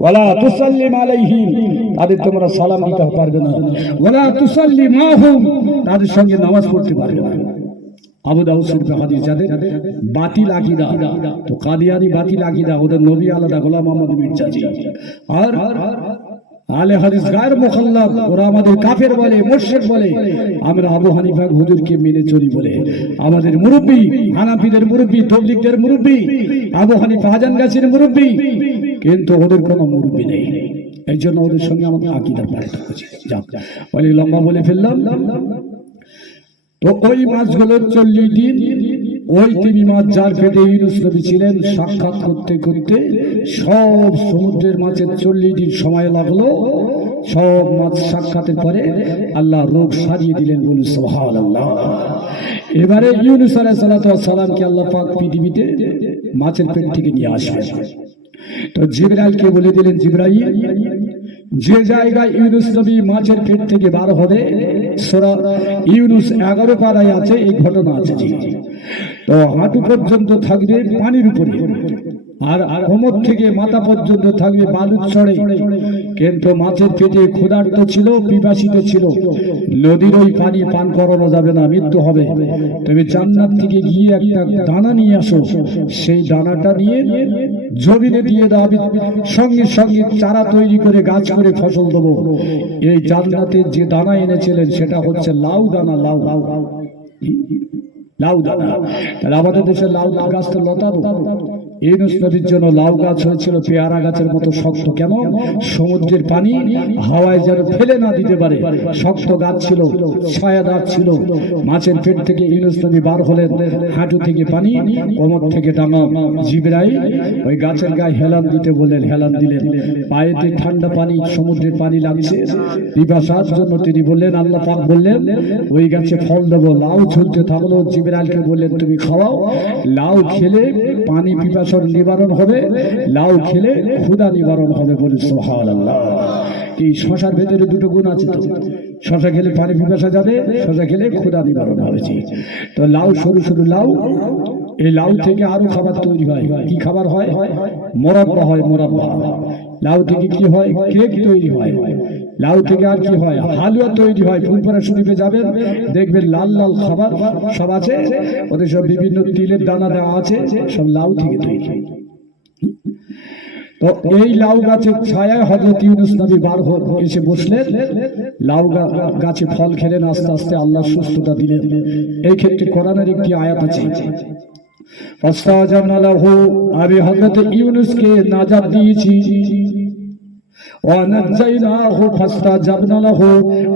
ওয়ালা তুসাল্লিম আলাইহিম, তাদের তোমরা সালাম দিতে পারবে না। ওয়ালা তুসাল্লি মাহুম, তাদের সঙ্গে নামাজ পড়তে পারবে না। আবু দাউদ শরীফে হাদিস, যাদের বাতিল আকীদা, তো কাদিয়ানি বাতিল আকীদা, ওদের নবী আলাদা, গোলাম মোহাম্মদ মির্জাজি। আর আলে হাদিস গায়ের মুখাল্লাদ, ওরা আমাদের কাফের বলে, মুশরিক বলে। আমরা আবু হানিফা হুজুরকে মেনে চলি বলে আমাদের মুরব্বী, হানাফিদের মুরব্বী, তাবলীগের মুরব্বী, আবু হানিফা আজান গাছের মুরব্বী, কিন্তু ওদের কোনো মুরব্বী নেই। এই জন্য ওদের সঙ্গে আমাদের আকীদার পার্থক্য আছে। যাক, বলি লম্বা বলে ফেললাম। তো ওই মাছগুলো 40 দিন, ওই 3 মাছ যার পেটে ইউনূস নবী ছিলেন, সাক্ষাৎ করতে করতে সব সমুদ্রের মাছের 40 দিন সময় লাগলো। সব মাছ সাক্ষাতের পরে আল্লাহ রোগ সারিয়ে দিলেন, বলি সুবহানাল্লাহ। এবারে ইউনূস আলাইহিস সালামকে আল্লাহ পাক পৃথিবীতে মাছের পেট থেকে নিয়ে আসবেন। তো জিবরাইলকে বলে দিলেন, জিবরাইল, যে জায়গায় ইউনূস নবী মাছের পেট থেকে বার হবে, সূরা ইউনূস 11 পারায় আছে এই ঘটনা আছে। তো হাঁটু পর্যন্ত থাকবে পানির উপরে, আর কোমর থেকে মাথা পর্যন্ত থাকবে বালুর চড়ে। কিন্তু মাছের পেটে ক্ষুধার্ত ছিল, পিপাসিত ছিল। নদীর ওই পানি পান করানো যাবে না, মৃত্যু হবে। তুমি জান্নাত থেকে গিয়ে একটা দানা নিয়ে আসো, সেই দানাটা নিয়ে জমিনে দিয়ে দাও, সঙ্গে সঙ্গে চারা তৈরি করে গাছ করে ফসল দেবো। এই জান্নাতের যে দানা এনেছিলেন সেটা হচ্ছে লাউ দানা। লাউ দানা। তাহলে আমাদের দেশের লাউ গাছ তো লতানো। ইউনূস নবীর জন্য লাউ গাছ হয়েছিল পেয়ারা গাছের মতো শক্ত। কেন? সমুদ্রের পানি হাওয়ায় যেন ফেলে না দিতে পারে, শক্ত গাছ ছিল, ছায়াদার ছিল। মাছের পেট থেকে ইউনূস নবী বার হলেন, হাঁটু থেকে পানি, কোমর থেকে টাঙা। জিবরাইল ওই গাছের গায়ে হেলান দিতে বললেন, হেলান দিলেন। পায়েতে ঠান্ডা পানি, সমুদ্রের পানি লাগছে, পিপাসার জন্য তিনি বললেন, আল্লাহ পাক বললেন ওই গাছে ফল দেবো। লাউ ঝুলতে থাকলো, জিবরাইলকে বললেন তুমি খাওয়াও। লাউ খেলে পানি পিপাসা নিবারণ হবে, লাউ খেলে ক্ষুধা নিবারণ হবে, বলে সুবহানাল্লাহ। এই শশার ভেতরে দুটো গুণ আছে তো, শশা খেলে পানি পিপাসা যাবে, শশা খেলে ক্ষুধা নিবারণ হবে। তো লাউ, সরু সরু লাউ, এই লাউ থেকে আরো খাবার তৈরি হয়। কি খাবার হয়? মোরাব্বা হয়, মোরাব্বা। লাউ থেকে কি হয়? কেক তৈরি হয়। লাউ থেকে আর কি হয়? হালুয়া তৈরি হয়। ফুলপুরা শরীফে যাবেন, দেখবেন লাল লাল খাবার সব আছে, ওদের সব বিভিন্ন তিলের দানা দেওয়া আছে, সব লাউ থেকে তৈরি। তো এই লাউ গাছের ছায়ায় হযরত ইউনূস নবী বার এসে বসলেন। লাউ গাছে ফল খেলেন, আস্তে আস্তে আল্লাহ সুস্থতা দিলেন। এই ক্ষেত্রে কোরআনের একটি আয়াত আছে, ফাস্তাজাবনা লাহু, আমি হযরত ইউনূসকে নাজাত দিয়েছি।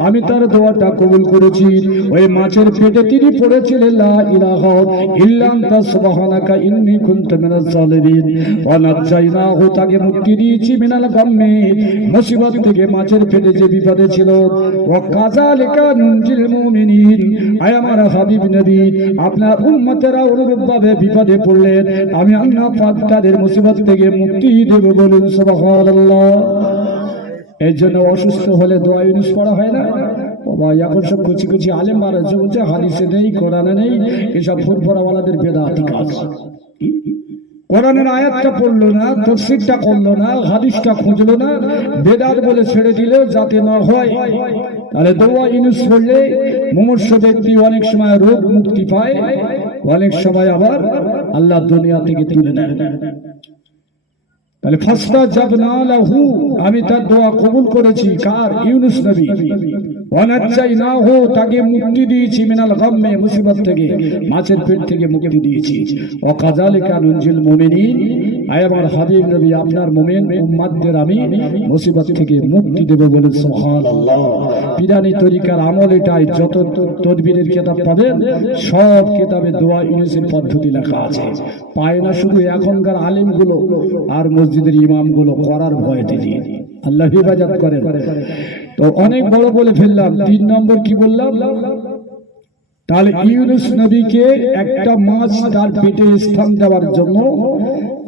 আমি তার দোয়াটা কবুল করেছি। ওই মাছের পেটে তিনি পড়েছিলেন লা ইলাহা ইল্লা আনতা সুবহানাকা ইন্নী কুনতু মিনাজ জালিমিন। ওয়া নাজাইনাহু, তাকে মুক্তি দিয়েছি, মিনাল গাম্মি, মুসিবত থেকে। মাছের পেটে যে বিপদে ছিল। ওয়া কাযালিকা নুনজিল মুমিনিন, আয় আমার হাবিব নবী, আপনার উম্মতেরা অনুরূপভাবে বিপদে পড়লেন, আমি আল্লাহ পাক তাদের মুসিবত থেকে মুক্তি দেব, বলুন সুবহানাল্লাহ। এই জন্য অসুস্থ হলে দোয়া ইউনূস পড়া হয় না বাবা। এখন সব কুচি কুচি আলেম মারা বলছে হাদিসে নেই, কোরআনে নেই, এসব ফুরফুরাওয়ালাদের বেদাতি কাজ। কোরআনের আয়াতটা পড়লো না, তাফসীরটা করলো না, হাদিসটা খুঁজলো না, বেদাত বলে ছেড়ে দিল যাতে না হয়। তাহলে দোয়া ইউনূস পড়লে মুমূর্ষ ব্যক্তি অনেক সময় রোগ মুক্তি পায়, অনেক সময় আবার আল্লাহ দুনিয়া থেকে তুলে নেন। তাহলে ফাস্তাজাবনা লাহু, আমি তার দোয়া কবুল করেছি। কার? ইউনূস নবী। ওয়া নাজাইনাহু, তাকে মুক্তি দিয়েছি, মিনাল গাম্মি, মুসিবত থেকে, মাছের পেট থেকে মুক্তি দিয়েছি। ওয়া কাযালিকা নুনজিল মুমিনিন, আয় আমার হাবিব নবী, আপনার মুমিন উম্মতদের আমি মুসিবত থেকে মুক্তি দেব, বলে সুবহানাল্লাহ। পিরানি তরিকার আমল এটাই। যত তদবিরের কিতাব পাবেন সব কিতাবে দোয়া ইউনূসের পদ্ধতি লেখা আছে। পায় না শুধু এখনকার আলেমগুলো আর মসজিদের ইমামগুলো, করার ভয় দিয়ে। আল্লাহ হেফাজত করেন। তো অনেক বড় বলে ফেললাম। 3 নম্বর কি বললাম? তাহলে ইউনূস নবীকে একটা মাছ তার পেটে স্থান দেওয়ার জন্য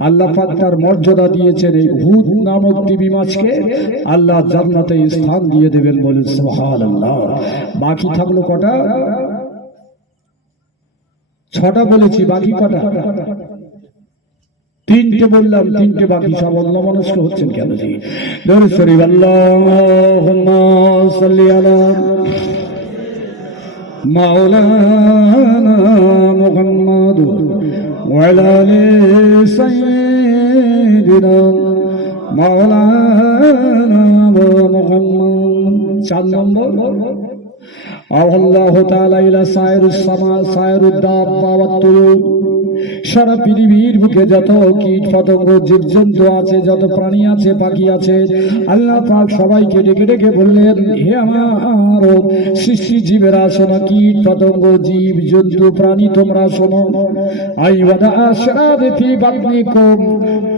আল্লাহ পাক তার মর্যাদা দিয়েছেন। এই হুদ নামক তিমি মাছকে আল্লাহ জান্নাতে স্থান দিয়ে দেবেন, বলে সুবহানাল্লাহ। বাকি থাকলো কটা? 6টা বলেছি, বাকি কটা? তিনটে বললাম, তিনটে বাকি সব অন্যমনস্ক হচ্ছেন কেন? জি দরুদ শরীফ আল্লাহুম্মা সাল্লি আলা মাওলানা মুহাম্মাদ ওয়া আলা আলি সাইয়্যিদিনা মাওলানা মুহাম্মদ। 4 নম্বর আল্লাহু তাআলা ইলা সায়রুস সামা সায়রুদ দাব্বা ওয়াত তুয়ুর, সারা পৃথিবীর বুকে যত কীট পতঙ্গ জীবজন্তু আছে, যত প্রাণী আছে, পাখি আছে, আল্লাহ পাক সবাইকে ডেকে ডেকে বললেন, হে আমার সৃষ্টি জীবেরা শোনো, কীট পতঙ্গ জীব জন্তু প্রাণী তোমরা শোনো,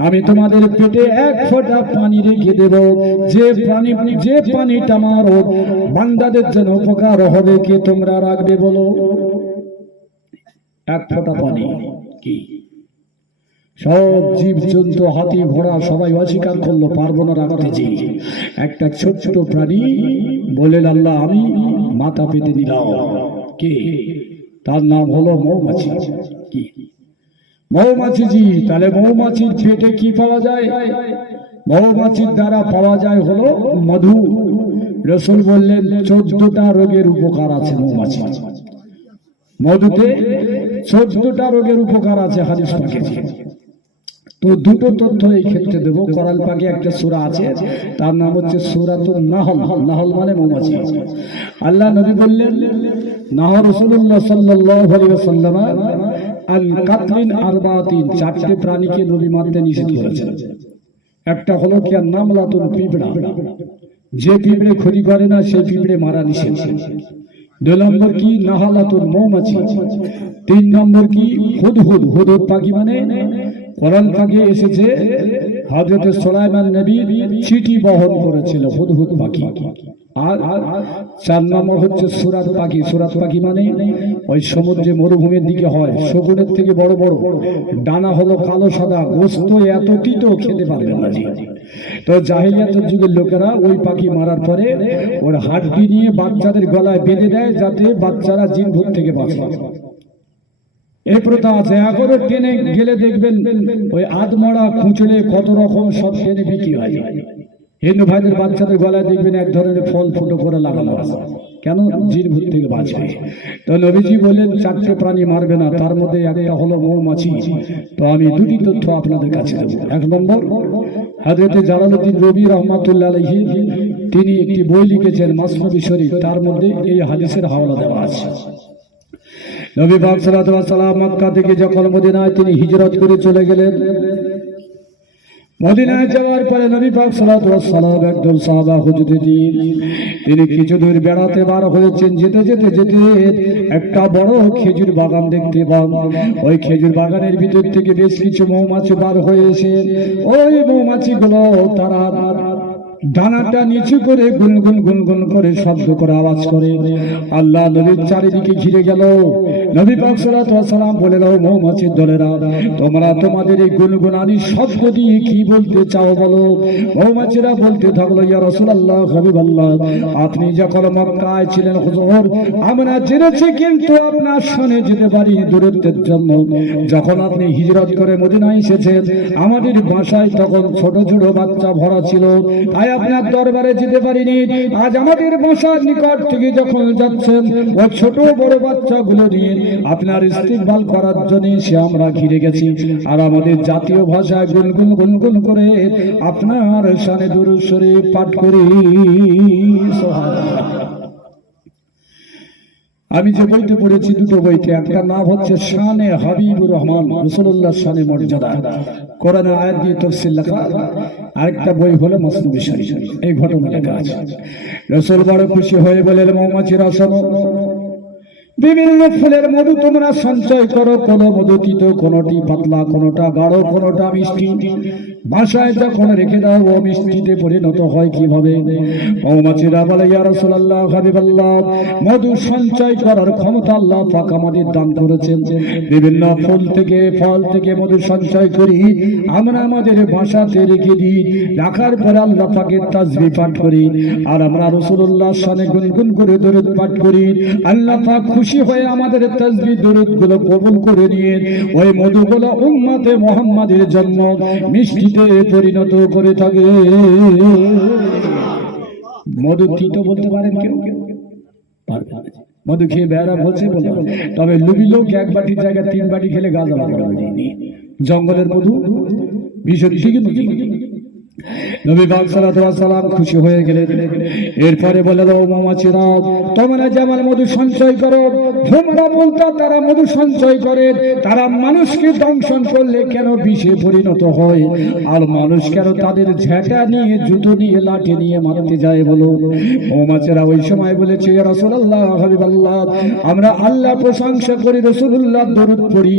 আমি তোমাদের পেটে 1 ফোঁটা পানি রেখে দেব, যে পানিটা আমার বান্দাদের জন্য উপকার হবে, কে তোমরা রাখবে বলো? 1 ফোঁটা পানি। কি সব জীব জন্তু হাতি ঘোড়া সবাই অস্বীকার করলো, পারবো না রাখতে। যে একটা ছোট প্রাণী বলেন, আল্লাহ আমি মাথা পেতে দিলাম। কে? তার নাম হলো মৌমাছি। কি মৌমাছি? জি। তাহলে মৌমাছির পেটে কি পাওয়া যায়? মৌমাছির দ্বারা পাওয়া যায় হলো মধু। রাসূল বললেন 14টা রোগের উপকার আছে মৌমাছি। মধুতে 14টা রোগের উপকার আছে হাদিস পাকে। তো দুটো তথ্য এই ক্ষেত্রে দেব। কোরআন পাকে একটা সূরা আছে, তার নাম হচ্ছে সূরাতুন নাহল। নাহল মানে মৌমাছি। আল্লাহ নবী বললেন, নাহা রাসূলুল্লাহ সাল্লাল্লাহু আলাইহি ওয়াসাল্লাম আল কাতলিন আরবাতিন, 4টে প্রাণীকে নবী মারতে নিষেধ করেছেন। একটা হলো কি নামলাতুন, পিঁপড়া। যে পিঁপড়ে ক্ষতি করে না সেই পিঁপড়ে মারা নিষেধ। 2 নম্বর কি নাহালাতুন, মৌমাছি। 3 নম্বর কি হুদহুদ। হুদহুদ পাখি মানে কোরআন পাকে এসেছে হযরত সুলাইমান নবী চিঠি বহন করেছিল, হুদহুদ পাখি। আর 4 নম্বর হচ্ছে সুরাত পাখি। সুরাত পাখি মানে ওই সমুদ্রে মরুভূমির দিকে হয়, শকুনের থেকে বড় বড়, ডানা হলো কালো সাদা, গোস্ত এত তিতো খেতে পারবে না। তো জাহেলিয়াতের যুগের লোকেরা ওই পাখি মারার পরে ওর হাড্ডি নিয়ে বাচ্চাদের গলায় বেঁধে দেয়, যাতে বাচ্চারা জিন ভূত থেকে বাঁচে। এই প্রথা আছে এখনো। টেনে গেলে দেখবেন ওই আধমরা খুঁচড়ে কত রকম সব টেনে বিক্রি হয়। হিন্দু ভাইদের বাচ্চাদের গলায় দেখবেন এক ধরনের ফল ফুটো করে লাগানো আছে, কেন? জিন ভূত থেকে বাঁচবে। তো নবীজি বললেন 4টে প্রাণী মারবে না, তার মধ্যে একটা হলো মৌমাছি। তো আমি 2টি তথ্য আপনাদের কাছে দেব। 1 নম্বর, হযরত জালালউদ্দিন রুমি রাহমাতুল্লাহ আলাইহি তিনি একটি বই লিখেছেন মাসনবী শরীফ, তার মধ্যে এই হাদিসের হাওয়ালা দেওয়া আছে। নবী পাক সাল্লাল্লাহু আলাইহি ওয়াসাল্লাম মক্কা থেকে যখন মদিনায় তিনি হিজরত করে চলে গেলেন, মদিনায় যাওয়ার পরে নবী পাক সাল্লাল্লাহু আলাইহি ওয়াসাল্লাম একজন সাহাবা হুজুরদিন তিনি কিছু দূর বেড়াতে বার হয়েছেন। যেতে যেতে যেতে একটা বড় খেজুর বাগান দেখতে পান। ওই খেজুর বাগানের ভিতর থেকে বেশ কিছু মৌমাছি বার হয়েছে। ওই মৌমাছিগুলো তারা ডানাটা নিচু করে গুনগুন গুনগুন করে শব্দ করে আওয়াজ করে আল্লাহ নবীর চারিদিকে ঘিরে গেল। নবী পাক সাল্লাল্লাহু আলাইহি ওয়াসাল্লাম বললেন, ও মৌমাছির দলেরা, তোমরা তোমাদের এই গুনগুনানি শব্দ দিয়ে কি বলতে চাও বলো? মৌমাছিরা বলতে থাকলো, ইয়া রাসূলুল্লাহ, হাবিবাল্লাহ, আপনি যখন মক্কায় ছিলেন হুজুর, আমরা জেনেছি, কিন্তু আপনার সনে যেতে পারি দূরত্বের জন্য। যখন আপনি হিজরত করে মদিনায় এসেছেন, আমাদের বাসায় তখন ছোট ছোট বাচ্চা ভরা ছিল, তাই আপনার দরবারে যেতে পারিনি। আজ আমাদের বাসার নিকট থেকে যখন যাচ্ছেন, ওই ছোট বড় বাচ্চাগুলো নিয়ে আপনার ইস্তিকবাল করার জন্য সে আমরা ঘিরে গেছি, আর আমাদের জাতীয় ভাষায় গুনগুন গুনগুন করে আপনার শানে দুরূদ শরীফ পাঠ করি। সুবহানাল্লাহ। আমি যে বইতে পড়েছি, 2টো বইতে, একটা নাম হচ্ছে শানে হাবিবুর রহমান, রাসূলুল্লাহ শানে মর্যাদা, কোরআনের আয়াত দিয়ে তাফসীর লেখা। আরেকটা বই হলো মাসনবী শরীফ, এই ঘটনা লেখা আছে। রাসূল বড় খুশি হয়ে বলেন, মৌমাছিরা শোনো, বিভিন্ন ফুলের মধু তোমরা সঞ্চয় করো। কোন মধু তিতো, কোনটি পাতলা, কোনটা গাঢ়, কোনটা মিষ্টি। বাসায় যখন রেখে দাও, ও মিষ্টিতে পরিণত হয় কিভাবে? মৌমাছিরা বলে, ইয়া রাসূলুল্লাহ, হাবিবাল্লাহ, মধু সঞ্চয় করার ক্ষমতা আল্লাহ পাক আমাদের দান করেছেন। বিভিন্ন ফুল থেকে ফল থেকে মধু সঞ্চয় করি, আমরা আমাদের বাসাতে রেখে দিই। রাখার পরে আল্লাহ পাকের তাসবিহ পাঠ করি, আর আমরা রাসূলুল্লাহর শানে গুনগুন করে দরুদ পাঠ করি। আল্লাহ পাক খুশি খুশি হয়ে আমাদের তাসবিহ দরুদ গুলো কবুল করে নিয়ে ওই মধুগুলো উম্মতে মুহাম্মাদের জন্য মিষ্টিতে পরিণত করে থাকে। মধু তিতো বলতে পারেন কেউ? পারবে না। মধু খেয়ে বেড়া বলছে বলতে, তবে লুবি লোক এক বাটির জায়গায় 3 বাটি খেলে গাঁজা মারা যায়নি। জঙ্গলের মধু ভীষণ ঠিকই নবী পাক সাল্লাল্লাহু আলাইহি ওয়াসাল্লাম খুশি হয়ে গেলেন। এরপরে বলে, ও মৌমাছিরা, তোমরা যেমন মধু সঞ্চয় করো, তোমরা বলতো তারা মধু সঞ্চয় করে, তারা মানুষকে দংশন করলে কেন বিষে পরিণত হয়, আর মানুষ কেন তাদের ঝেঁটা নিয়ে, জুতো নিয়ে, লাঠি নিয়ে মারতে যায় বলো? মৌমাছিরা ওই সময় বলেছে, ইয়া রাসূলুল্লাহ, হাবিবাল্লাহ, আমরা আল্লাহ প্রশংসা করি, রাসূলুল্লাহ দরুদ পড়ি,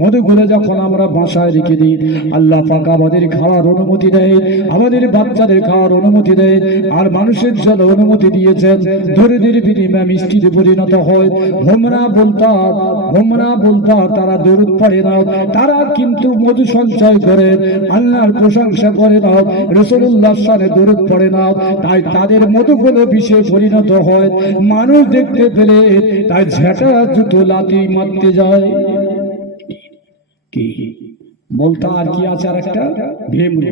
মধুগুলো যখন আমরা বাসায় রেখে দিই, আল্লাহ পাক আমাদের খাওয়ার অনুমতি দেয়, আমাদের বাচ্চাদের খাওয়ার অনুমতি দেয়, আর মানুষের জন্য অনুমতি দিয়েছেন। দরুদের বিনিময়ে মিষ্টিতে পরিণত হয়। হোমরা বলতা তারা দরুদ পড়ে না, তারা কিন্তু মধু সঞ্চয় করে, আল্লাহর প্রশংসা করে না, রাসূলুল্লাহর শানে দরুদ পড়ে না, তাই তাদের মধুগুলো বিষে পরিণত হয়। মানুষ দেখতে পেলে তাই ঝেঁটা জুতো লাথি মারতে যায়। কি বলতা আর কি আছে? আর একটা ভেমরু।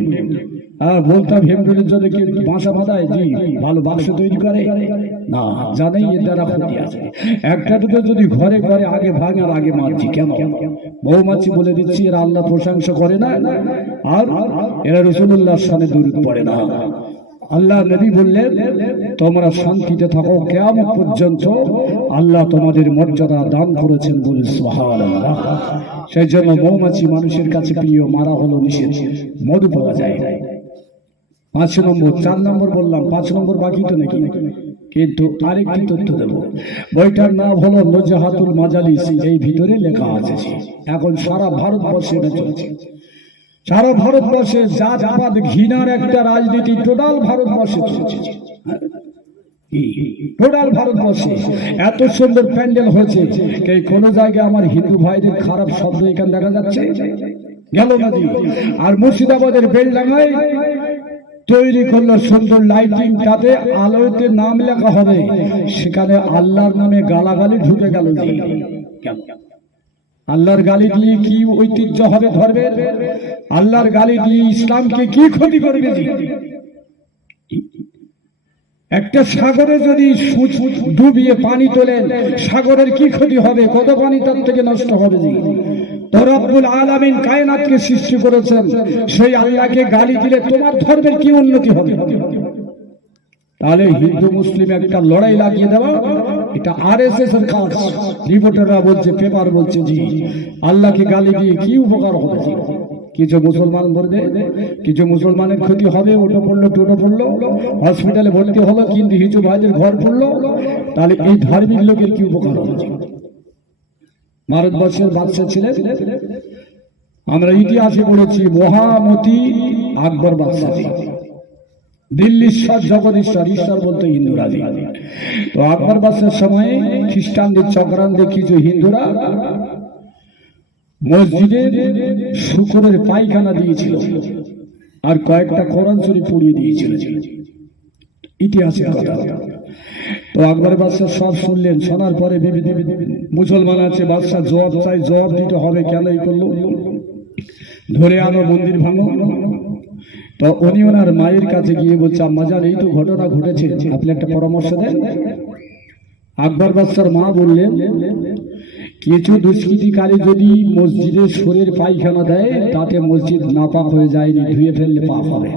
আর বলতা ভেমরুলের জন্য কি বাসা বাঁধায়? জি, ভালো বাক্স তৈরি করে না, জানেই এর দ্বারা ক্ষতি আছে। একটা দুটো যদি ঘরে ঘরে আগে ভাঙে আর আগে মারছি কেন? মৌমাছি বলে দিচ্ছি, এরা আল্লাহ প্রশংসা করে না, আর এরা রাসূলুল্লাহর শানে দরুদ পড়ে না। আল্লাহ নবী বললেন, তোমরা শান্তিতে থাকো কিয়ামত পর্যন্ত, আল্লাহ তোমাদের মর্যাদা দান করেছেন বলে সুবহানাল্লাহ। সেই জন্য মৌমাছি মানুষের কাছে প্রিয়, মারা হলো নিষেধ, মধু পাওয়া যায়। 5 নম্বর, 4 নম্বর বললাম, 5 নম্বর বাকি তো নাকি? কিন্তু আরেকটি তথ্য দেব, বইটার নাম হলো নজহাতুল মাজালিস, এই ভিতরে লেখা আছে। এখন সারা ভারতবর্ষে এটা চলছে, সারা ভারতবর্ষে জাতপাত ঘৃণার একটা রাজনীতি টোটাল ভারতবর্ষে চলছে। টোটাল ভারতবর্ষে এত সুন্দর প্যান্ডেল হয়েছে, কোন জায়গায় আমার হিন্দু ভাইদের খারাপ শব্দ এখানে দেখা যাচ্ছে? গেল না জি। আর মুর্শিদাবাদের বেলডাঙ্গায় তৈরি করলো সুন্দর লাইটিং, তাতে আলোতে নাম লেখা হবে, সেখানে আল্লাহর নামে গালাগালি ঢুকে গেল জি। আল্লাহর গালি দিয়ে কি ঐতিহ্য হবে ধর্মের? আল্লাহর গালি দিয়ে ইসলামকে কি ক্ষতি করবে জি? একটা সাগরে যদি ডুবিয়ে পানি তোলেন, সাগরের কি ক্ষতি হবে? কত পানি তার থেকে নষ্ট হবে জি? তো রব্বুল আলামিন কায়নাতকে সৃষ্টি করেছেন, সেই আল্লাহকে গালি দিলে তোমার ধর্মের কি উন্নতি হবে? তাহলে হিন্দু মুসলিম একটা লড়াই লাগিয়ে দেওয়া, এটা আরএসএস এর কাজ। রিপোর্টাররা বলছে, পেপার বলছে জি, আল্লাহকে গালি দিয়ে কি উপকার হবে? কিছু মুসলমান বলবে, কিছু মুসলমানের ক্ষতি হবে, ওটা পড়লো টোটো পড়লো, হসপিটালে ভর্তি হলো, কিন্তু হিজু ভাইদের ঘর পড়লো, তাহলে এই ধার্মিক লোকের কি উপকার হবে? ভারতবর্ষের বাদশা ছিলেন, আমরা ইতিহাসে পড়েছি, মহামতি আকবর বাদশা, দিল্লীশ্বর জগদীশ্বর, ঈশ্বর বলতো হিন্দুরা। তো আকবর বাদশার সময় খ্রিস্টানদের চক্রান্তে কিছু হিন্দুরা মসজিদে শুকরের পায়খানা দিয়েছিল, আর কয়েকটা কোরআন শরীফ পড়িয়ে দিয়েছিল, ইতিহাসের কথা। তো আকবর বাদশা সব শুনলেন, শোনার পরে মুসলমান আছে, বাদশা জবাব চাই, জবাব দিতে হবে, কেন এই করলো? ধরে আনো, মন্দির ভাঙো। তো উনি ওনার মায়ের কাছে গিয়ে বলছে, আম্মাজান এই তো ঘটনা ঘটেছে, আপনি একটা পরামর্শ দেন। আকবর বাদশার মা বললেন, কিছু দুষ্কৃতিকারী যদি মসজিদে শরীর পায়খানা দেয়, তাতে মসজিদ নাপাক হয়ে যায়নি, ধুয়ে ফেললে পাপ হবে।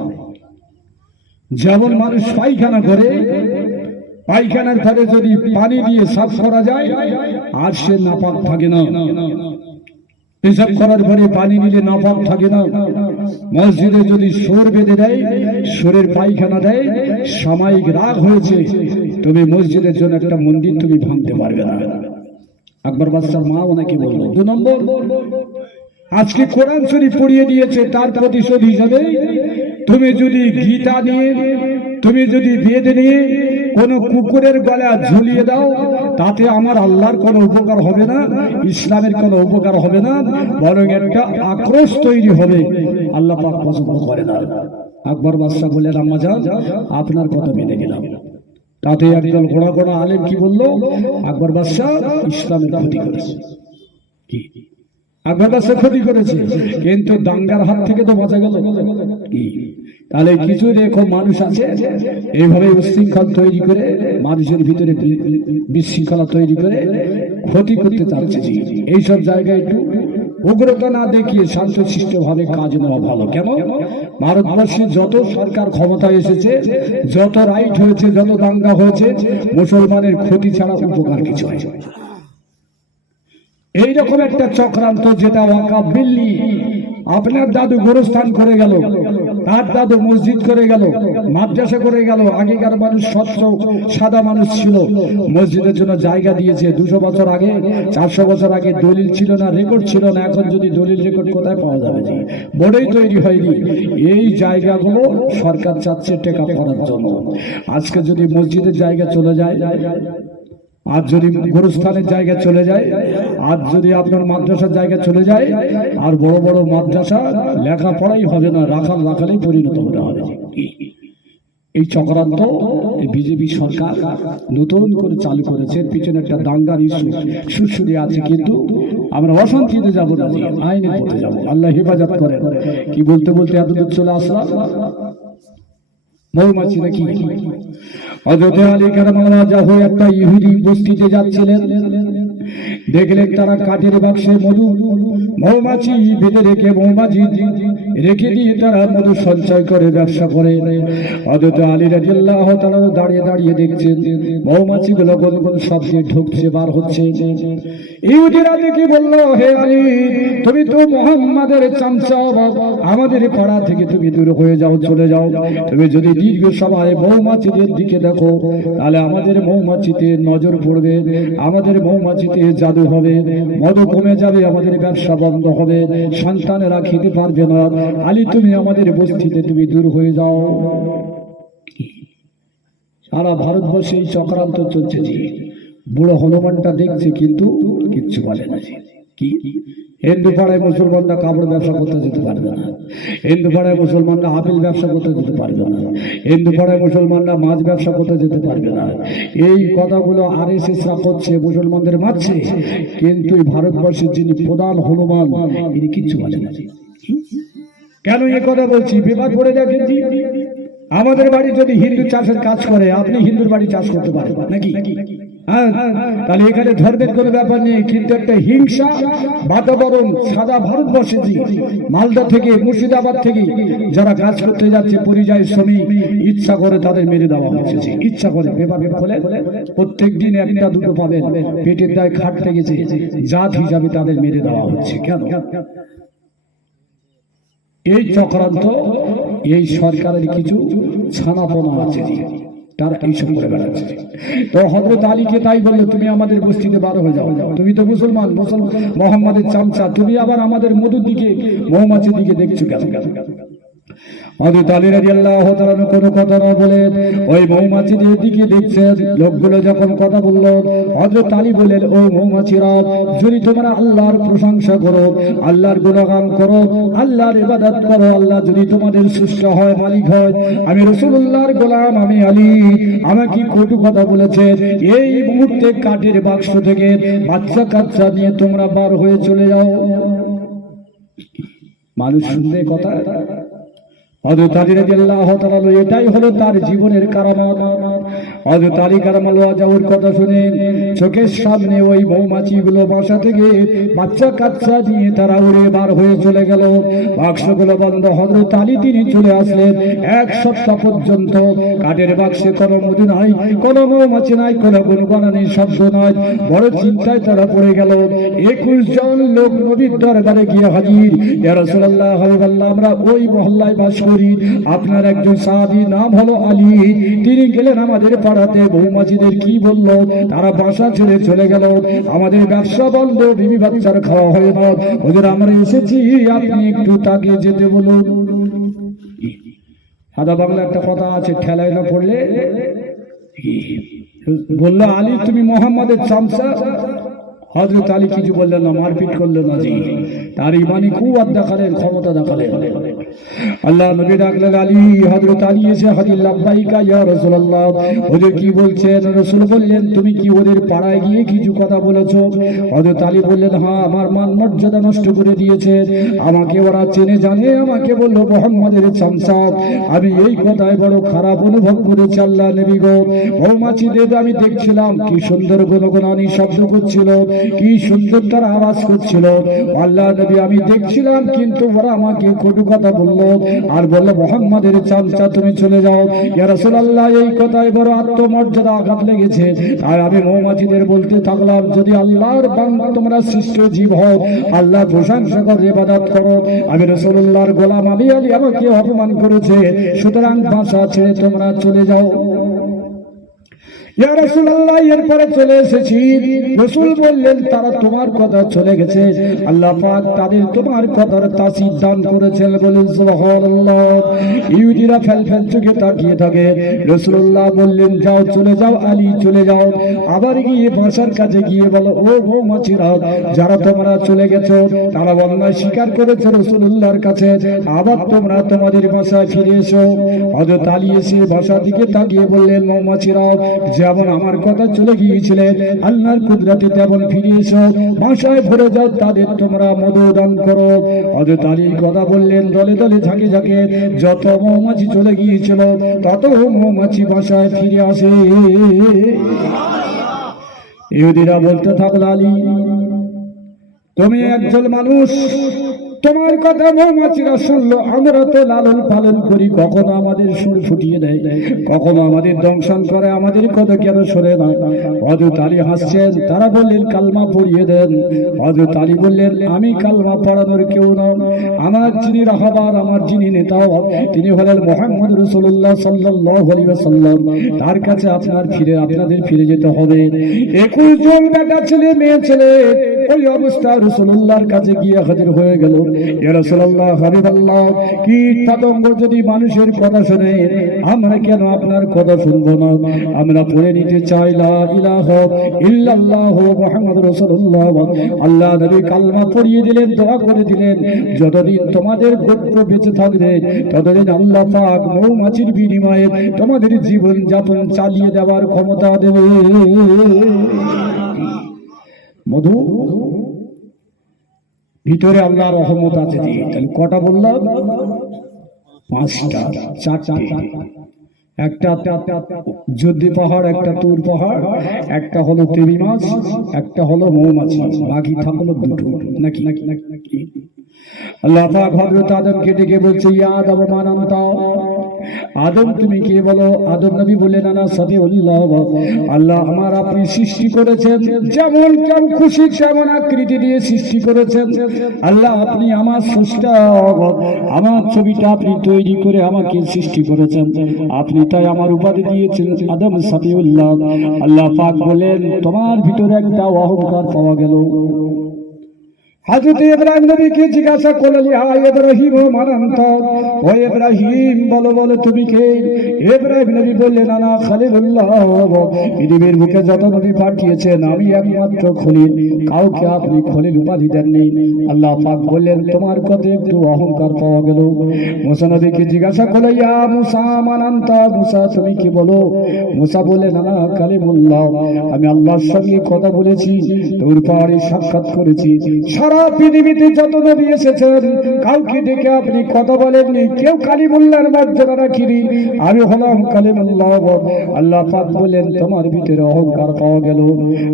যেমন মানুষ পায়খানা করে, পায়খানার ধারে যদি পানি দিয়ে সাফ করা যায়, আর সে নাপাক থাকে না। পেশাব করার পরে পানি নিলে নাপাক থাকে না। মসজিদে যদি সোর বেঁধে দেয়, সোরের পায়খানা দেয়, সাময়িক রাগ হয়েছে, তুমি মসজিদের জন্য একটা মন্দির তুমি ভাঙতে পারবে না। আকবর বাদশার মা ওনাকে বললো। 2 নম্বর, আজকে কোরআন শরীফ পড়িয়ে দিয়েছে, তার প্রতিশোধ হিসাবে তুমি যদি গীতা নিয়ে, তুমি যদি বেদ নিয়ে কোন কুকুরের গলা ঝুলিয়ে দাও, তাতে আমার আল্লাহর কোনো উপকার হবে না, ইসলামের কোনো উপকার হবে না, বরং একটা আক্রোশ তৈরি হবে। আল্লাহ পাক পছন্দ করে না। আকবর বাদশা বললেন, আম্মাজান আপনার কথা মেনে গেলাম, তাতে একজন গোড়া গোড়া আলেম কি বললো, আকবর বাদশাহ ইসলামের ক্ষতি করেছে। কি আকবর বাদশাহ ক্ষতি করেছে, কিন্তু দাঙ্গার হাত থেকে তো বাঁচা গেল। কি তাহলে কিছু এরকম মানুষ আছে এইভাবে উশৃঙ্খল তৈরি করে, মানুষের ভিতরে বিশৃঙ্খলা তৈরি করে ক্ষতি করতে চাচ্ছে। এইসব জায়গায় একটু উগ্রতা না দেখিয়ে শান্তশিষ্ট ভাবে কাজ নেওয়া ভালো। কেন? ভারতবর্ষে যত সরকার ক্ষমতায় এসেছে, যত রাইট হয়েছে, যত দাঙ্গা হয়েছে, মুসলমানের ক্ষতি ছাড়া উপকার কিছু হয়। এইরকম একটা চক্রান্ত, যেটা ওয়াকাফ বিল্লি আপনার দাদু গোরস্থান করে গেল, তার দাদু মসজিদ করে গেল, মাদ্রাসা করে গেল। আগেকার মানুষ স্বচ্ছ সাদা মানুষ ছিল, মসজিদের জন্য জায়গা দিয়েছে। 200 বছর আগে, 400 বছর আগে দলিল ছিল না, রেকর্ড ছিল না। এখন যদি দলিল রেকর্ড কোথায় পাওয়া যাবে? বোর্ডেই তৈরি হয়নি। এই জায়গাগুলো সরকার চাচ্ছে টেকা করার জন্য। আজকে যদি মসজিদের জায়গা চলে যায়, আর যদি গোরস্থানের জায়গা চলে যায়, আর যদি আপনার মাদ্রাসার জায়গা চলে যায়, আর বড় বড় মাদ্রাসা লেখাপড়াই হবে না, রাখালেই পরিণত হতে হবে। এই চক্রান্ত বিজেপি সরকার নতুন করে চালু করেছে। পিছনে একটা দাঙ্গার ইস্যু সুরসুরি আছে, কিন্তু আমরা অশান্তিতে যাব না, আইনের পথে যাব। আল্লাহ হেফাজত করে। কি বলতে বলতে এতদূর চলে আসলাম। মৌমাছি নাকি হযরত আলী কারামাল্লাহু ওয়াজহু একটা ইহুদি বস্তিতে যাচ্ছিলেন, দেখলেন তারা কাঠের বাক্সে মধু মৌমাছি বেঁধে রেখে, মৌমাছি রেখে দিয়ে তারা মধু সঞ্চয় করে ব্যবসা করে। হযরত আলী রাদিয়াল্লাহু তাআলা দাঁড়িয়ে দাঁড়িয়ে দেখছেন মৌমাছিগুলো গনগন শব্দে ঢুকছে, বার হচ্ছে। ইহুদিরা দেখে বলল, হে আলী, তুমি তো মুহাম্মাদের চামচা, আমাদের পাড়া থেকে তুমি দূর হয়ে যাও, চলে যাও। তুমি যদি দীর্ঘ সময় মৌমাছিদের দিকে দেখো, তাহলে আমাদের মৌমাছিতে নজর পড়বে, আমাদের মৌমাছিতে জাদু হবে, মধু কমে যাবে, আমাদের ব্যবসা বন্ধ হবে, সন্তানেরা খেতে পারবে না। আলী, তুমি আমাদের বস্তিতে তুমি দূর হয়ে যাও। সারা ভারতবর্ষে এই চক্রান্ত চলছে। বুড়ো হনুমানটা দেখছে, কিন্তু কিচ্ছু বলে না। কি হিন্দু পাড়ায় মুসলমানরা কাপড় ব্যবসা করতে যেতে পারবে না, হিন্দু পাড়ায় মুসলমানরা আপেল ব্যবসা করতে যেতে পারবে না, হিন্দু পাড়ায় মুসলমানরা মাছ ব্যবসা করতে যেতে পারবে না। এই কথাগুলো আরএসএসরা করছে, মুসলমানদের মারছে, কিন্তু ভারতবর্ষের যিনি প্রধান হনুমান, ইনি কিচ্ছু বলে না। কেন এ কথা বলছি? বিবাদ করে দেখেন। আমাদের বাড়ি যদি হিন্দু চাষের কাজ করে, আপনি হিন্দুর বাড়ি চাষ করতে পারেন নাকি? তাহলে এখানে ধর্মের কোনো ব্যাপার নেই, কিন্তু একটা হিংসা বাতাবরণ সারা ভারতবর্ষে। মালদা থেকে, মুর্শিদাবাদ থেকে যারা কাজ করতে যাচ্ছে, পরিযায়ী শ্রমিক, ইচ্ছা করে তাদের মেরে দেওয়া হচ্ছে। ইচ্ছা করে পেপার খোলে, প্রত্যেক দিন একটা দুটো পাবেন, পেটের দায় খাটতে গেছে, জাত হিসাবে তাদের মেরে দেওয়া হচ্ছে। কেন? এই চক্রান্ত, এই সরকারের কিছু ছানাপোনা আছে, তারা এইসব করে বেড়াচ্ছে। তো হযরত আলীকে তাই বললো, তুমি আমাদের বস্তিতে বার হয়ে যাও, তুমি তো মুসলমান, মুহাম্মাদের চামচা, তুমি আবার আমাদের মধুর দিকে, মৌমাছির দিকে দেখছো কেন? হযরত আলী রাদিয়াল্লাহু তাআলা কোনো কথা না বলে ওই মৌমাছিদের দিকে দেখছেন। লোকগুলো যখন কথা বলল, হযরত আলী বললেন, ও মৌমাছিরা, যদি তোমরা আল্লাহর প্রশংসা করো, আল্লাহর গুণগান করো, আল্লাহর ইবাদত করো, আল্লাহ যদি তোমাদের সৃষ্টি হয়, মালিক হয়, আমি রাসূলুল্লাহর গোলাম, আমি আলী, আমাকে কটু কথা বলেছে, এই মুহূর্তে কাঠের বাক্স থেকে বাচ্চা কাচ্চা নিয়ে তোমরা বার হয়ে চলে যাও। মানুষ শুনবে কথা। হযরত আলী রাদিয়াল্লাহু তাআলা, এটাই হলো তার জীবনের কারামত। হযরত আলী কারামাল্লাহু ওয়াজহুর কথা শুনে চোখের সামনে ওই মৌমাছিগুলো বাসা থেকে বাচ্চা কাচ্চা নিয়ে তারা উড়ে বার হয়ে চলে গেল। বাক্সগুলো বন্ধ। হযরত আলী তিনি চলে আসলেন। এক সপ্তাহ পর্যন্ত কাঠের বাক্সে কোনো মধু নাই, কোনো মৌমাছি নাই, কোনো গুনগুনানি শব্দ নাই। বড় চিন্তায় তারা পড়ে গেল। 21 জন লোক নবীর দরবারে গিয়ে হাজির। ইয়া রাসূলুল্লাহ, হাবিবাল্লাহ, আমরা ওই মহল্লায় বাস করি, আপনার একজন সাহাবী নাম হলো আলী, তিনি গেলেন আমাদের পাড়াতে। মৌমাছিদের কি বলল? তারা বাসা ছেড়ে চলে গেল, আমাদের ব্যবসা বন্ধ, বিবি বাচ্চার খাওয়া হয় না। ওদের আমরা এসেছি, আপনি একটু তাকে যেতে বলুন। সাদা বাংলা একটা কথা আছে, ঠেলায় না পড়লে। বললো, আলী তুমি মুহাম্মাদের চামচা। হযরত আলী কিছু বললেন না, মারপিট করলেন না। তার ইমানি কুওয়াত দেখালেন, ক্ষমতা দেখালেন। আল্লাহ নবী ডাকলেন আলী। হযরত আলী এসে হাজির, লাব্বাইকা ইয়া রাসূলুল্লাহ। হুজুর কি বলছেন? রাসূল বললেন, তুমি কি ওদের পাড়ায় গিয়ে কিছু কথা বলেছো? হযরত আলী বললেন, হ্যাঁ, আমার মান মর্যাদা নষ্ট করে দিয়েছে, আমাকে ওরা চেনে জানে, আমাকে বলল মুহাম্মাদের চামচা। আমি এই কথায় বড় খারাপ অনুভব করেছি। আল্লাহ নবী গো, মৌমাছিদের আমি দেখছিলাম কি সুন্দর গুনগুনানি শব্দ করছিল, কি সুন্দর তার আওয়াজ করছিল। আল্লাহ নবী আমি দেখছিলাম, কিন্তু ওরা আমাকে কটু কথা বললো আর বললো মুহাম্মাদের চামচা তুমি চলে যাও। ইয়া রাসূলুল্লাহ, এই কথায় বড় আত্মমর্যাদা আঘাত লেগেছে। আর আমি মৌমাছিদের বলতে থাকলাম, যদি আল্লাহর বান্দা তোমরা সৃষ্ট জীব হও, আল্লাহ প্রশংসা করে ইবাদত করো। আমি রাসূলুল্লাহর গোলাম, আমি আলী আমাকে অপমান করেছে, সুতরাং বাসা ছেড়ে তোমরা চলে যাও। ইয়া রাসূলুল্লাহ, এরপরে চলে এসেছি। রাসূল বললেন, তারা তোমার কথা চলে গেছে, আল্লাহ পাক তাদের তোমার কথার তাসির দান করেছেন। বলেন সুবহানাল্লাহ। ইহুদিরা ফেল চোখে তাকিয়ে থাকে। রাসূলুল্লাহ বললেন, যাও, চলে যাও আলী, চলে যাও। আবার গিয়ে বাসার কাছে গিয়ে বলো, ও মৌমাছিরা, যারা তোমরা চলে গেছো তারা অন্যায় স্বীকার করেছে রাসূলুল্লাহর কাছে, আবার তোমরা তোমাদের বাসায় ফিরে এসো। হযরত আলী এসে বাসার দিকে তাকিয়ে বললেন, মৌমাছিরা, যেমন আমার কথা চলে গিয়েছিলেন আল্লাহর কুদরতে তেমন ফিরে এসো, বাসায় ভরে যাও, তাদের তোমরা মধু দান করো। হযরত আলী কথা বললেন, দলে দলে ঝাঁকে ঝাঁকে যত মৌমাছি চলে গিয়েছিল তত মৌমাছি বাসায় ফিরে আসে। ইহুদিরা বলতে থাকলো, আলী তুমি একজন মানুষ, তোমার কথা মৌমাছিরা শুনলো, আমরা তো লালন পালন করি, কখনো আমাদের সুর ফুটিয়ে দেয়, কখনো আমাদের দংশন করে, আমাদের কথা কেন শোনে না। হযরত আলী হাসছেন। তারা বললেন, কালমা পড়িয়ে দেন। হযরত আলী বললেন, আমি কালমা পড়ানোর কেউ না, আমার যিনি রাহবার, আমার যিনি নেতা, তিনি হলেন মুহাম্মদ রাসূলুল্লাহ সাল্লাল্লাহু আলাইহি ওয়াসাল্লাম। তার কাছে আপনাদের ফিরে যেতে হবে। 21 জন বেটা ছেলে মেয়ে ছেলে ওই অবস্থা রাসূলুল্লাহর কাছে গিয়ে হাজির হয়ে গেল। ইয়া রাসূলুল্লাহ, হাবিবাল্লাহ, কীট পতঙ্গ যদি মানুষের কথা শুনে, আমরা কেন আপনার কথা শুনবো না? আমরা পড়ে নিতে চাই লা ইলাহা ইল্লাল্লাহু মুহাম্মাদুর রাসূলুল্লাহ। আল্লাহ নবী কালমা পড়িয়ে দিলেন, দোয়া করে দিলেন, যতদিন তোমাদের গোত্র বেঁচে থাকবে ততদিন আল্লাহ পাক মৌমাছির বিনিময়ে তোমাদের জীবন যাপন চালিয়ে দেওয়ার ক্ষমতা দেবে। মধু ভিতরে আল্লাহর রহমত আছে। তাহলে কটা বললাম? 5টা, 4টা। একটা যুদ্ধি পাহাড়, একটা তুর পাহাড়, একটা হলো তেমি মাছ, একটা হলো মৌমাছি, বাকি থাকলো দুটো। নাকি আল্লাহ পাক হযরত আদমকে ডেকে বলছে, ইয়া আদম মান আনতা, আদম তুমি কে বলো? আদম নবী বললেন, আনা সাফিউল্লাহ, আল্লাহ আমার আপনি সৃষ্টি করেছেন, যেমন কেমন খুশি তেমন আকৃতি দিয়ে সৃষ্টি করেছেন। আল্লাহ আপনি আমার স্রষ্টা, আমার ছবিটা আপনি তৈরি করে আমাকে সৃষ্টি করেছেন, আপনি তাই আমার উপাধি দিয়েছেন আদম সাফিউল্লাহ। আল্লাহ পাক বলেন, তোমার ভিতরে একটা অহংকার পাওয়া গেল। হযরত ইব্রাহিম নবীকে জিজ্ঞাসা করলেন, ইয়া ইব্রাহিম মান আনতা, ও ইব্রাহিম বলো তুমি কে? ইব্রাহিম নবী বললেন, আনা খলিলুল্লাহ, পৃথিবীর বুকে যত নবী পাঠিয়েছেন আমি একমাত্র খলিল, কাউকে আপনি খলিল উপাধি দেননি। আল্লাহ পাক বললেন, তোমার কথা একটু অহংকার পাওয়া গেল। মুসা নবীকে জিজ্ঞাসা করলেন, ইয়া মুসা মান আনতা, মুসা তুমি কি বলো? মুসা বললেন, আনা কালিমুল্লাহ, আমি আল্লাহর সঙ্গে কথা বলেছি, তোর পাহাড়ে সাক্ষাৎ করেছি। সারা পৃথিবীতে যত নবী এসেছেন কাউকে ডেকে আপনি কথা বলেননি, কেউ কালিমুল্লাহর মর্যাদা রাখিনি, আমি হলাম কালিমুল্লাহ। আল্লাহ পাক বলেন, তোমার ভিতরে অহংকার পাওয়া গেল।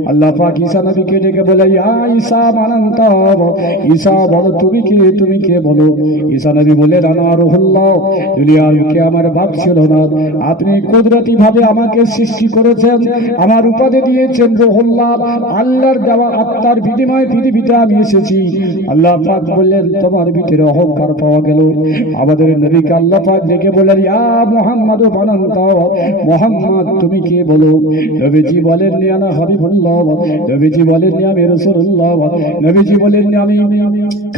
আল্লাহ পাক ঈসা নবীকে ডেকে বলে, ইয়া ঈসা মান আনতা, ঈসা বলো তুমি কে বলো? ঈসা নবী বললেন, আনা রূহুল্লাহ, দুনিয়ার বুকে আমার বাপ ছিল না, আপনি কুদরতি ভাবে আমাকে সৃষ্টি করেছেন, আমার উপাধি দিয়েছেন রূহুল্লাহ, আল্লাহর দেওয়া আত্মার বিনিময়ে পৃথিবীতে আমি এসেছি। আল্লাহ পাক বললেন, তোমার ভিতরে অহংকার পাওয়া গেল। আমাদের নবীকে আল্লাহ পাক ডেকে বললেন, ইয়া মুহাম্মাদ মান আনতা, মুহাম্মদ তুমি কে বলো? নবীজি বলেননি আনা হাবিবুল্লাহ, নবীজি বলেননি আমি রাসূলুল্লাহ, নবীজি বলেননি আমি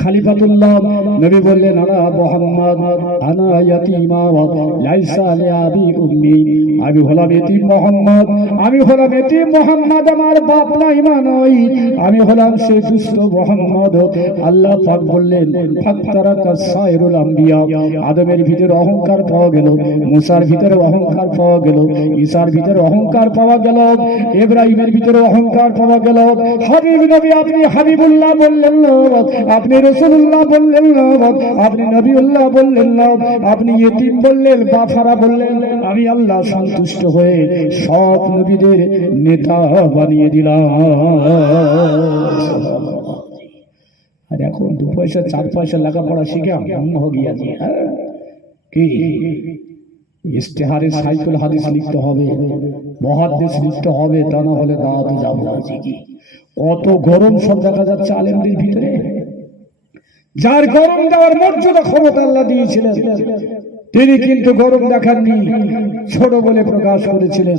খলিফাতুল্লাহ, নবী বললেন, আনা মুহাম্মদ, আনা ইয়াতীমা লাইসা লি আবি উম্মি, আমি হলাম ইতিম মুহাম্মদ, আমি হলাম ইতিম মুহাম্মদ, আমার বাপ নাই মা নয়, আমি হলাম সেই দুষ্ট মুহাম্মদ। মুহাম্মদ আল্লাহ পাক বললেন ফাকতারাকা সাইরুল আম্বিয়া আদমের ভিতরে অহংকার পাওয়া গেল, মুসার ভিতরে অহংকার পাওয়া গেল, ঈসার ভিতরে অহংকার পাওয়া গেল, ইব্রাহিমের ভিতরে অহংকার পাওয়া গেল। হাবিব নবী আপনি হাবিবুল্লাহ বললেন না, আপনি রাসূলুল্লাহ বললেন না, আপনি নবীউল্লাহ বললেন না, আপনি ইতিম বললেন, বাফারা বললেন। আমি আল্লাহ সন্তুষ্ট হয়ে সব নবীদের নেতা বানিয়ে দিলাম। আর এখন 2 পয়সা 4 পয়সা লেখাপড়া শিখে হো গিয়েছে কি ইস্তেহারে সাইকেল হাদিস লিখতে হবে, মহাদেশ লিখতে হবে, তা না হলে দাওয়াতে যাবো। কত গরম সব দেখা যাচ্ছে আলেমদের ভিতরে। যার গরম দেওয়ার মর্যাদা ক্ষমতা আল্লাহ দিয়েছিলেন তিনি কিন্তু গরম দেখাননি, ছোট বলে প্রকাশ করেছিলেন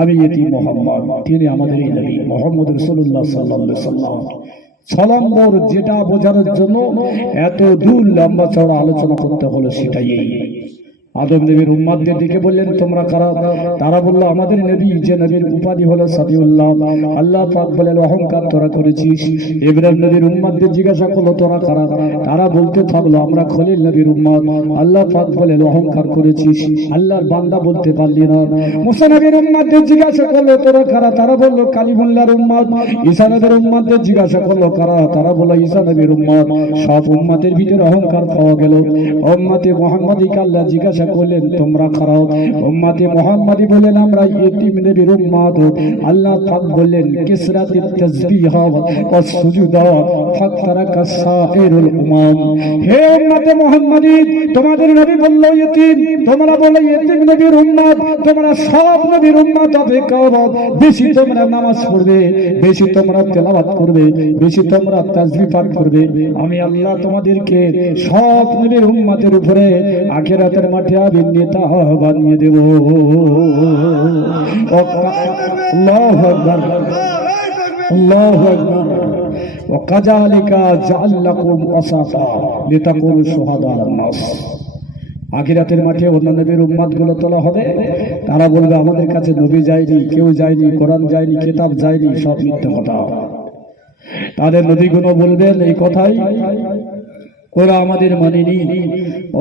আমি এটি মোহাম্মদ, তিনি আমাদের এই নবী মুহাম্মদ রাসূলুল্লাহ সাল্লাল্লাহু আলাইহি ওয়াসাল্লাম। 6 নম্বর যেটা বোঝানোর জন্য এত দূর লম্বা চওড়া আলোচনা করতে হলো সেটাই আদম নবীর উম্মতদের দিকে বললেন তোমরা কারা? তারা বলল আমাদের নবী, যে নবীর উপাধি হলো সাফিউল্লাহ। আল্লাহ পাক বলেন অহংকার তোরা করেছিস। ইব্রাহিম নবীর উম্মতদের জিজ্ঞাসা করলো তোরা কারা? তারা বলতে থাকলো আমরা খলিল নবীর উম্মত। আল্লাহ পাক বলেন অহংকার করেছিস, আল্লাহর বান্দা বলতে পারলি না। মুসা নবীর উম্মতদের জিজ্ঞাসা করলো তোরা কারা? তারা বলল কালিমুল্লাহর উম্মত। ঈসা নবীর উম্মতদের জিজ্ঞাসা করলো কারা? তারা বলল ঈসা নবীর উম্মত। সব উম্মতের ভিতরে অহংকার পাওয়া গেল। উম্মতে মুহাম্মাদীকে আল্লাহ জিজ্ঞাসা করলেন তোমরা কারা? উম্মতে মুহাম্মাদী বলেন আমরা ইতিম নবীর উম্মত। আল্লাহ পাক বললেন কিসরাতিত তাসবিহ ওয়া সুজুদ ফাকতারাকা সাইরুল উমাম। হে উম্মতে মুহাম্মাদী তোমাদের নবী বলল ইতিম, তোমরা বলে ইতিম নবীর উম্মত, তোমরা সব নবীর উম্মত হবে। বেশি তোমরা নামাজ পড়বে, বেশি তোমরা তেলাওয়াত করবে, বেশি তোমরা তাসবিহ পাঠ করবে। আমি আল্লাহ তোমাদেরকে সব নবীর উম্মতের উপরে আখিরাতের মাঠে আমি নেতা বানিয়ে দেব। আল্লাহু আকবার, আল্লাহু আকবার। ওয়াকাযালিকা জাআলনাকুম ওয়াসাতা লিতাকুনু শুহাদা আলান নাস। আখিরাতের মাঠে অন্য নবীর উম্মতগুলো তোলা হবে, তারা বলবে আমাদের কাছে নবী যায়নি, কেউ যায়নি, কোরআন যায়নি, কিতাব যায়নি, সব মিথ্যা কথা। তাদের নবীগুলো বলবেন এই কথাই, ওরা আমাদের মানেনি।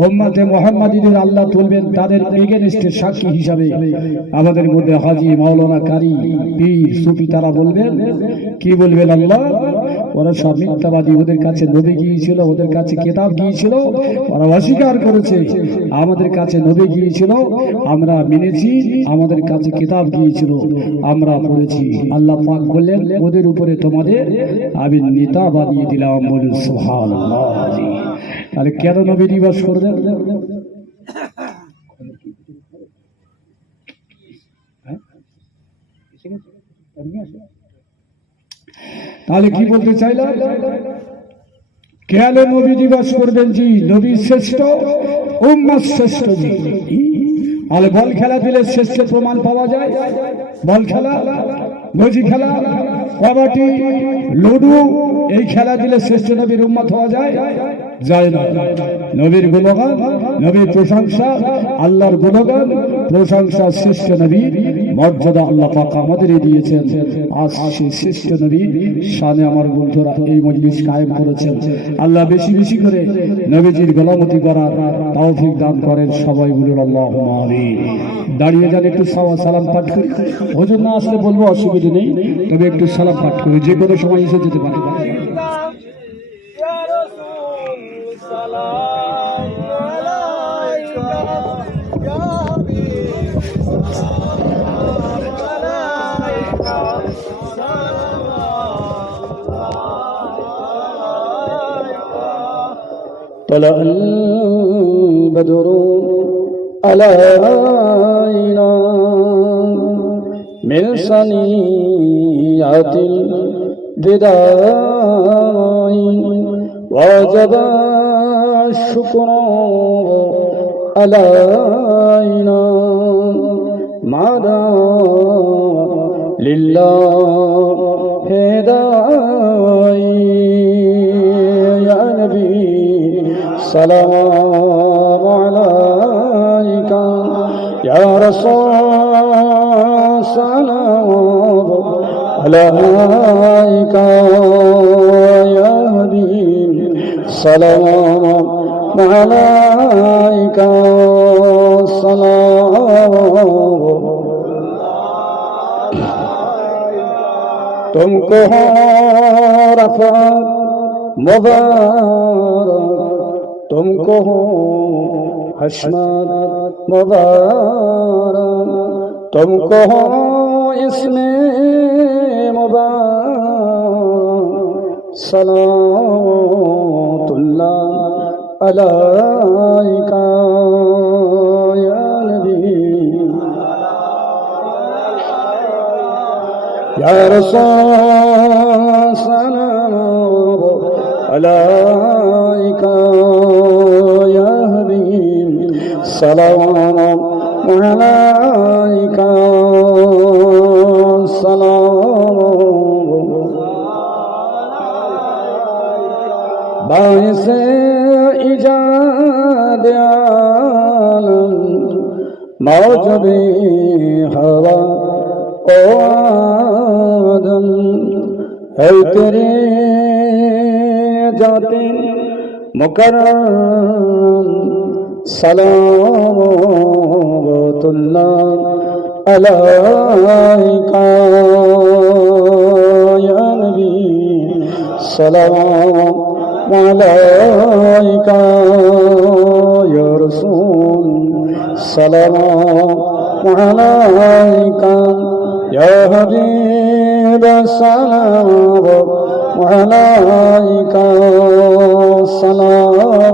উম্মতে মুহাম্মাদীদের আল্লাহ তুলবেন তাদের এগেনস্টে সাক্ষী হিসাবে। আমাদের মধ্যে হাজী, মাওলানা, কারি, পীর, সুফি তারা বলবেন কি বলবেন? আল্লাহ ওরা সব মিথ্যাবাদী, ওদের কাছে নবী গিয়েছিল, ওদের কাছে কিতাব গিয়েছিল, ওরা অস্বীকার করেছে। আমাদের কাছে নবী গিয়েছিল, আমরা মেনেছি, আমাদের কাছে কিতাব গিয়েছিল, আমরা পড়েছি। আল্লাহ পাক বললেন ওদের উপরে তোমাদের আমি নেতা বানিয়ে দিলাম। বলুন সুবহানাল্লাহ। তাহলে কেন নবী দিবস করবেন? তাহলে কি বলতে চাইলাম? কেন নবী দিবস করবেন? জি নবী শ্রেষ্ঠ, উম্মত শ্রেষ্ঠ। জি আর বল খেলা দিলে শ্রেষ্ঠ প্রমাণ পাওয়া যায়। বল খেলা, গজি খেলা, কবাডি, লুডু, এই খেলা দিলে শ্রেষ্ঠ নবীর উম্মত হওয়া যায়? যায় না। নবীর গুণগান, নবীর প্রশংসা, আল্লাহর গুণগান, প্রশংসা, শ্রেষ্ঠ নবীর মর্যাদা আল্লাহ পাক আমাদের দিয়েছেন। আজ সেই শ্রেষ্ঠ নবীর শানে আমার বন্ধুরা এই মজলিস কায়েম করেছেন। আল্লাহ বেশি বেশি করে নবীজির গোলামতি করার তৌফিক দান করেন। সবাই বলুন আল্লাহুম্মা আমিন। দাঁড়িয়ে যান, একটু সালাম পাঠ করি। হুজুর না আসলে বলবো অসুবিধা নেই, তবে একটু সালাম পাঠ করি, যে কোনো সময় এসে যেতে পারে। طلع البدر علينا من ثنيات الوداع وجب الشكر علينا ماذا لله داعي يا نبي سلام عليك يا رسول سلام عليك يا حبيب سلام عليك سلام तुमको हो रफ़त मुबारक तुमको हो हशमत मुबारक तुमको हो इसमें मुबारक सलावतुल्लाह अलैका या नबी या रसूल सलाम अलैका या हबीब सलाम अलैका सलाम बाइसे इजाद आलम मौजूदी हवा ओ आदम है तेरे जाते मुकर्रम सलावतुल्लाह अलैका या नबी सलाम अलैका या रसूल सलाम अलैका या हबीब सलाम अलैका सलाम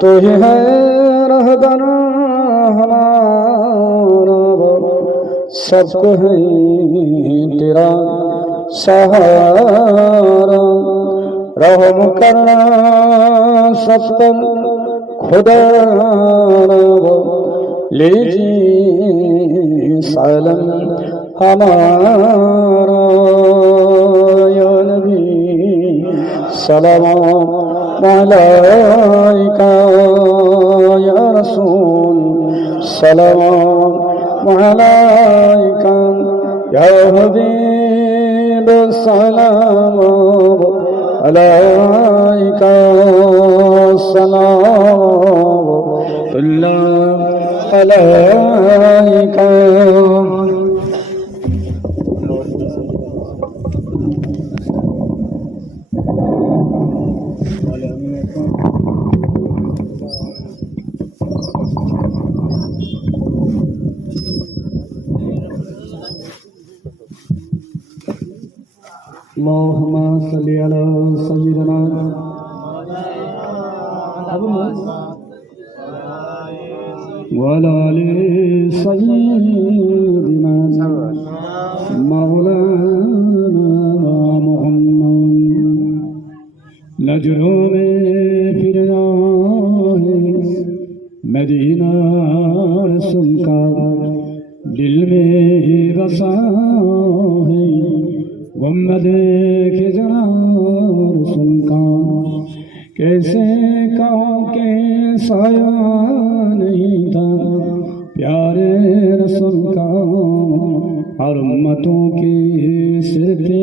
तो ही है रहबर हमारा सबको है तेरा सहारा रहम करना सब पर खुदा लीजिए सलाम हमारा या नबी सलाम अलैका या रसूल सलाम अलैका या हबीब सलाम अलैका सलावतुल्लाह अलैका Allahumma salli ala sayyidina wa ala ali sayyidina maulana Muhammad नजरों में फिर आए मदीना रसूल का दिल में बसा है गुम्बद के जरा रसूल का कैसे कहो के साया नहीं था प्यारे रसूल का हर उम्मतों के सिर पे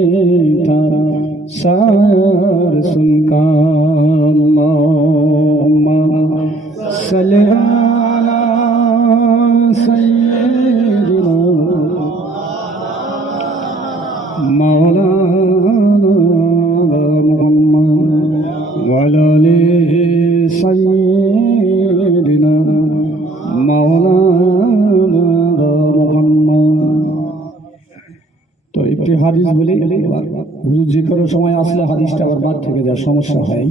था साया रसूल का अल्लाहुम्मा सल्ली अला सय्यिदिना मौलाना मुहम्मद वअला आलि सय्यिदिना मौलाना मुहम्मद। तो একটি হাদিস বলি, হুজুর যে কোনো সময় আসলে হাদিসটা আবার বাদ থেকে যায়, সমস্যা হয়।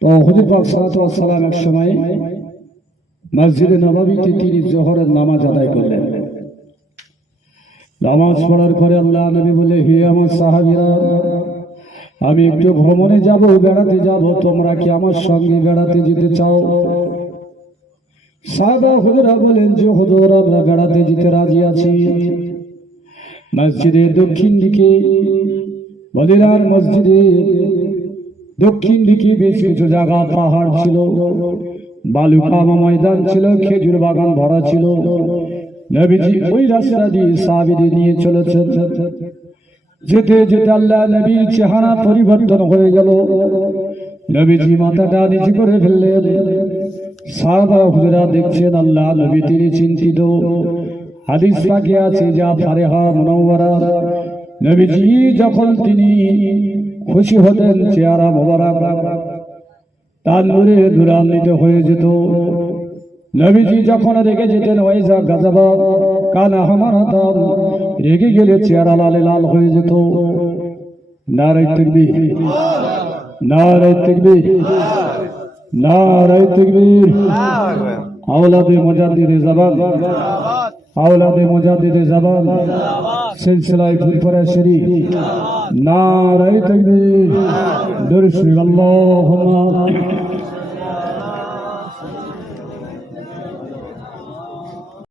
তো হুজুর পাক সাল্লাল্লাহু আলাইহি ওয়াসাল্লাম এক সময় মসজিদে নববীতে তিনি জোহরের নামাজ আদায় করলেন। নামাজ পড়ার পরে আল্লাহ নবী বলে, হে আমার সাহাবীরা, আমি একটু ভ্রমণে যাব, বেড়াতে যাব, তোমরা কি আমার সঙ্গে বেড়াতে যেতে চাও? সাহাবা হুজুরা বলেন যে হুজুর আমরা বেড়াতে যেতে রাজি আছি। মসজিদের দক্ষিণ দিকে মদিনার মসজিদে দক্ষিণ দিকে বেশ কিছু জায়গা পাহাড় ছিল, বালুকামা ময়দান ছিল, খেজুর বাগান ভরা ছিল। নবীজি ওই রাস্তা দিয়ে সাহাবীদের নিয়ে চলেছেন। যেতে যেতে আল্লাহ নবীর চেহারা পরিবর্তন হয়ে গেল। নবীজি মাথাটা নিচু করে ফেললেন। সাহাবা হুজুরা দেখছেন আল্লাহ নবী তিনি চিন্তিত। হাদিস পাকে আছে যা ফারেহা মুনাওয়ারা, নবীজি যখন তিনি খুশি হতেন চেহারা মোবারক তার নূরে নূরান্বিত হয়ে যেত। নবীজি যখন রেগে যেতেন ওয়াইজা গাজাবা কানা হামারাতাম, রেগে গেলে চেহারা লালে লাল হয়ে যেত। নারে তাকবীর, নারে তাকবীর, নারে তাকবীর। আওলাদে মুজাদ্দিদে জামান, আওলাদে মুজাদ্দিদে জামান, সিলসিলায়ে ফুরফুরা শরীফ। নারে তাকবীর, দরুদ শরীফ। আল্লাহুম্মা